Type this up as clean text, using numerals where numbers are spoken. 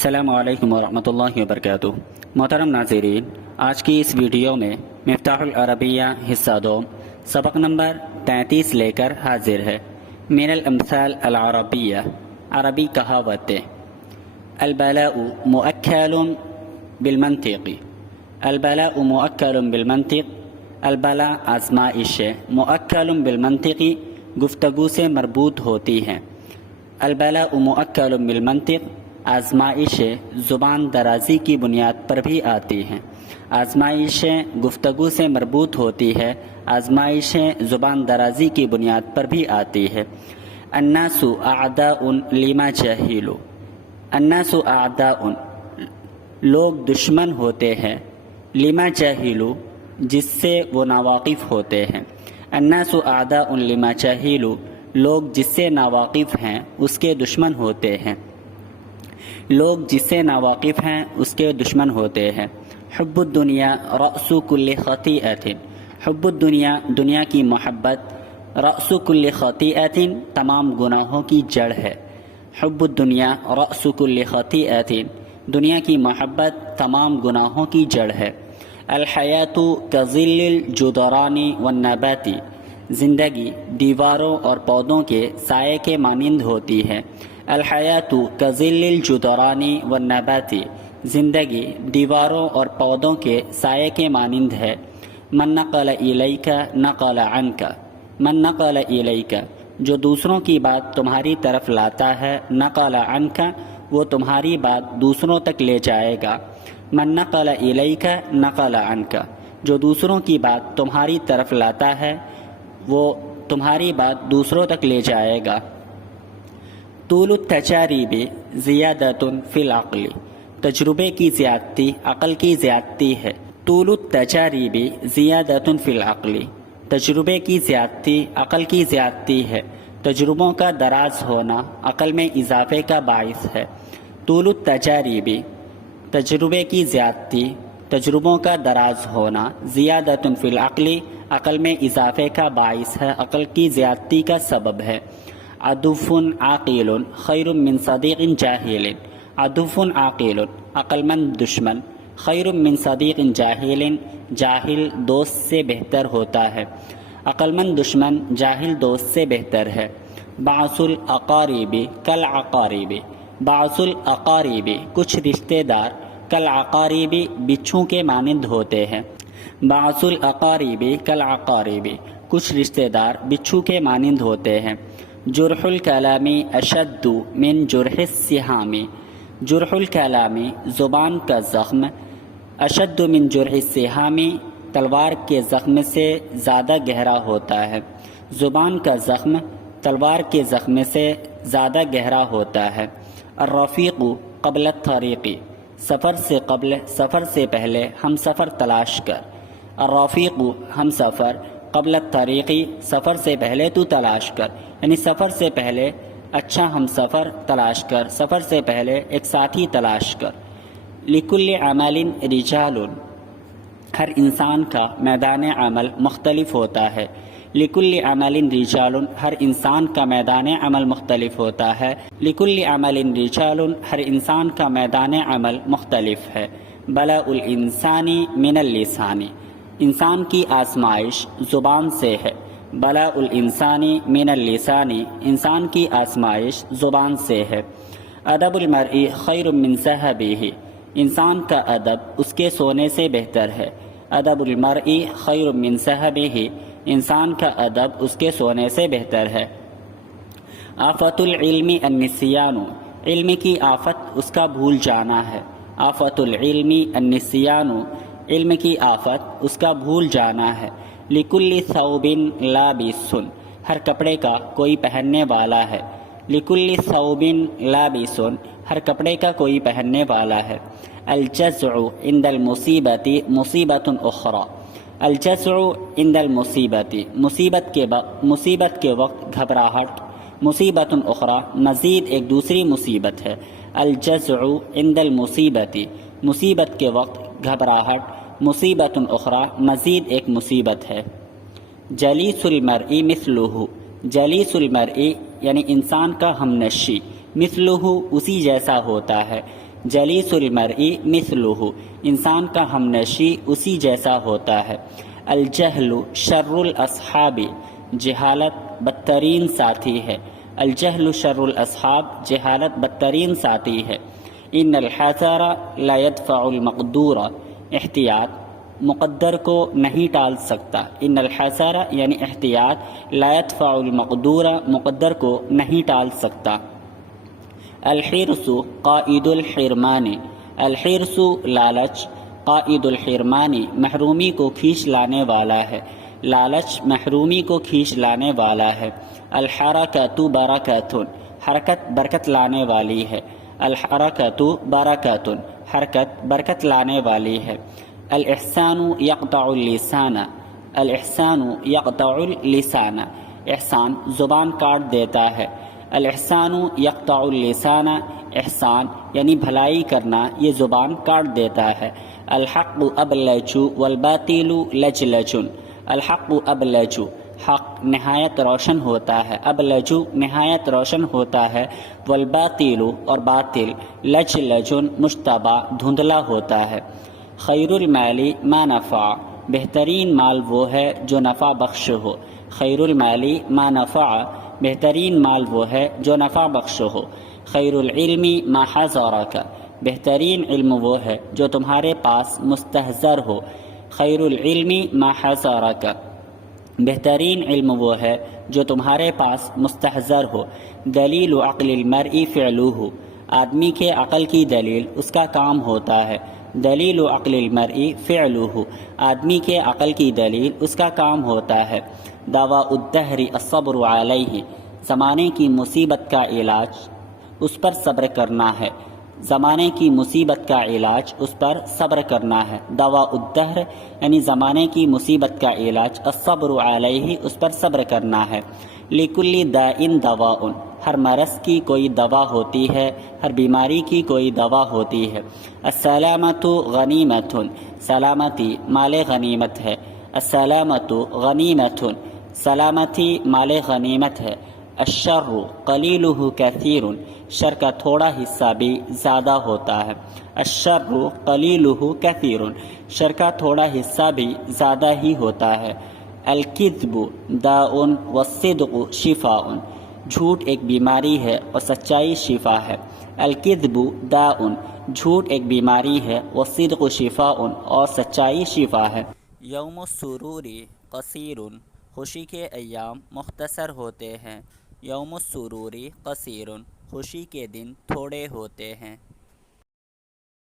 السلام علیکم ورحمۃ اللہ وبرکاتہ۔ محترم ناظرین، آج کی اس ویڈیو میں مفتاح العربیہ حصہ 2 سبق نمبر 33 لے کر حاضر ہے۔ من الامثال العربیہ، عربی کہاوتیں۔ البلاء مؤکل بالمنطق، البلاء مؤکل بالمنطق، البلا آزمائش مؤکل بالمنطق گفتگو سے مربوط ہوتی ہیں۔ البلاء مؤکل بالمنطق، آزمائش زبان درازی کی بنیاد پر بھی آتی ہیں۔ آزمائشیں گفتگو سے مربوط ہوتی ہے، آزمائشیں زبان درازی کی بنیاد پر بھی آتی ہے۔ الناس اعداء لما جہلوا، الناس اعداء لوگ دشمن ہوتے ہیں، لما جہلوا جس سے وہ ناواقف ہوتے ہیں۔ الناس اعداء لما جہلوا لوگ جس سے ناواقف ہیں اس کے دشمن ہوتے ہیں، لوگ جس سے ناواقف ہیں اس کے دشمن ہوتے ہیں۔ حب الدنیا رأس کل خطیئۃ، حب الدنیا دنیا کی محبت، رأس کل خطیئۃ تمام گناہوں کی جڑ ہے۔ حب الدنیا رأس کل خطیئۃ، دنیا کی محبت تمام گناہوں کی جڑ ہے۔ الحیات کظل الجدران والنبات، زندگی دیواروں اور پودوں کے سائے کے مانند ہوتی ہے۔ الحیات کظل الجدران والنبات، زندگی دیواروں اور پودوں کے سائے کے مانند ہے۔ من نقل الیک نقل عنک، من نقل الیک جو دوسروں کی بات تمہاری طرف لاتا ہے، نقل عنک وہ تمہاری بات دوسروں تک لے جائے گا۔ من نقل الیک نقل عنک جو دوسروں کی بات تمہاری طرف لاتا ہے وہ تمہاری بات دوسروں تک لے جائے گا۔ طول التجارب زیادۃ فی العقل، تجربے کی زیادتی عقل کی زیادتی ہے۔ طول التجارب زیادۃ فی العقل، تجربے کی زیادتی عقل کی زیادتی ہے۔ تجربوں کا دراز ہونا عقل میں اضافے کا باعث ہے۔ طول التجارب تجربے کی زیادتی، تجربوں کا دراز ہونا، زیادۃ فی العقل عقل میں اضافے کا باعث ہے، عقل کی زیادتی کا سبب ہے۔ عدو عاقل خیر من صدیق جاہل، عدو عاقل عقل مند دشمن، خیر من صدیق جاہل جاہل دوست سے بہتر ہوتا ہے۔ عقل مند دشمن جاہل دوست سے بہتر ہے۔ بعض الاقارب کالعقارب، بعض الاقارب کچھ رشتہ دار، کالعقارب بچھو کے مانند ہوتے ہیں۔ بعض الاقارب کالعقارب کچھ رشتہ دار بچھو کے مانند ہوتے ہیں۔ جرح الکلام اشد من جرح السہام، جرح الکلام زبان کا زخم، اشد من جرح السہام تلوار کے زخم سے زیادہ گہرا ہوتا ہے۔ زبان کا زخم تلوار کے زخم سے زیادہ گہرا ہوتا ہے۔ الرفیق قبل الطریق، سفر سے قبل، سفر سے پہلے ہم سفر تلاش کر۔ الرفیق ہم سفر، قبل الطریق سفر سے پہلے تو تلاش کر، یعنی سفر سے پہلے اچھا ہم سفر تلاش کر، سفر سے پہلے ایک ساتھی تلاش کر۔ لکل عمل رجال، ہر انسان کا میدان عمل مختلف ہوتا ہے۔ لکل عمل رجال، ہر انسان کا میدان عمل مختلف ہوتا ہے۔ لکل عمل رجال، ہر انسان کا میدان عمل مختلف ہے۔ بلاء الانسان من اللسان، انسان کی آزمائش زبان سے ہے۔ بلاء الانسان من اللسان، انسان کی آزمائش زبان سے ہے۔ ادب المرء خیر من ذهبه، انسان کا ادب اس کے سونے سے بہتر ہے۔ ادب المرء خیر من ذهبه، انسان کا ادب اس کے سونے سے بہتر ہے۔ آفت العلم النسیان، علم کی آفت اس کا بھول جانا ہے۔ آفت العلم النسیان، علم کی آفت اس کا بھول جانا ہے۔ لکل ثوب لابس، ہر کپڑے کا کوئی پہننے والا ہے۔ لکل ثوب لابس، ہر کپڑے کا کوئی پہننے والا ہے۔ الجزع عند المصیبت مصیبت اخرى، الجزع عند المصیبت مصیبت کے وقت گھبراہٹ، مصیبت اخرى مزید ایک دوسری مصیبت ہے۔ الجزع عند المصیبت مصیبت کے وقت گھبراہٹ، مصیبت اخرى مزید ایک مصیبت ہے۔ جلیس المرء مثلہ، جلیس المرء یعنی انسان کا ہم نشی، مثلہ اسی جیسا ہوتا ہے۔ جلیس المرئی مثلہ، انسان کا ہمنشی اسی جیسا ہوتا ہے۔ الجہل شر الاصحاب، جہالت بدترین ساتھی ہے۔ الجہل شر الاصحاب، جہالت بدترین ساتھی ہے۔ ان الحذر لا يدفع المقدور، احتیاط مقدر کو نہیں ٹال سکتا۔ ان الحذر یعنی احتیاط، لا يدفع المقدور مقدر کو نہیں ٹال سکتا۔ الحرص قائد الحرمان، الحرص لالچ، قائد الحرمان محرومی کو کھینچ لانے والا ہے، لالچ محرومی کو کھینچ لانے والا ہے۔ الحرکۃ برکۃ، حرکت برکت لانے والی ہے۔ الحرکۃ برکۃ، حرکت برکت لانے والی ہے۔ الاحسان یقطع اللسان، الاحسان یقطع اللسان، احسان زبان کاٹ دیتا ہے۔ الاحسان یقطع اللسان، احسان یعنی بھلائی کرنا یہ زبان کاٹ دیتا ہے۔ الحق ابلج والباطل لجلج، الحق ابلج، حق نہایت روشن ہوتا ہے، ابلج نہایت روشن ہوتا ہے، والباطل اور باطل لجلج مشتبہ دھندلا ہوتا ہے۔ خیر المال ما نفع، بہترین مال وہ ہے جو نفع بخش ہو۔ خیر المال ما نفع، بہترین مال وہ ہے جو نفع بخش ہو۔ خیر العلم ما حضرک، بہترین علم وہ ہے جو تمہارے پاس مستحضر ہو۔ خیر العلم ما حضرک، بہترین علم وہ ہے جو تمہارے پاس مستحضر ہو۔ دلیل عقل المرء فعلہ، آدمی کے عقل کی دلیل اس کا کام ہوتا ہے۔ دلیل عقل المرء فعلہ، آدمی کے عقل کی دلیل اس کا کام ہوتا ہے۔ دواء الدہر الصبر علیہ، زمانے کی مصیبت کا علاج اس پر صبر کرنا ہے، زمانے کی مصیبت کا علاج اس پر صبر کرنا ہے۔ دواء الدہر یعنی زمانے کی مصیبت کا علاج، الصبر علیہ اس پر صبر کرنا ہے۔ لکل داء دواء، ہر مرض کی کوئی دوا ہوتی ہے، ہر بیماری کی کوئی دوا ہوتی ہے۔ السلامۃ غنیمۃ، سلامتی مال غنیمت ہے۔ السلامۃ غنیمۃ، سلامتی مال غنیمت ہے۔ الشر قلیلہ کثیر، شر کا تھوڑا حصہ بھی زیادہ ہوتا ہے۔ الشر قلیلہ کثیر، شر کا تھوڑا حصہ بھی زیادہ ہی ہوتا ہے۔ الکذب داء والصدق شفاء، جھوٹ ایک بیماری ہے اور سچائی شفا ہے۔ الکذب داء، جھوٹ ایک بیماری ہے، والصدق شفاء اور سچائی شفا ہے۔ یوم السرور قصیر، خوشی کے ایام مختصر ہوتے ہیں۔ یوم السرور قصیر، خوشی کے دن تھوڑے ہوتے ہیں۔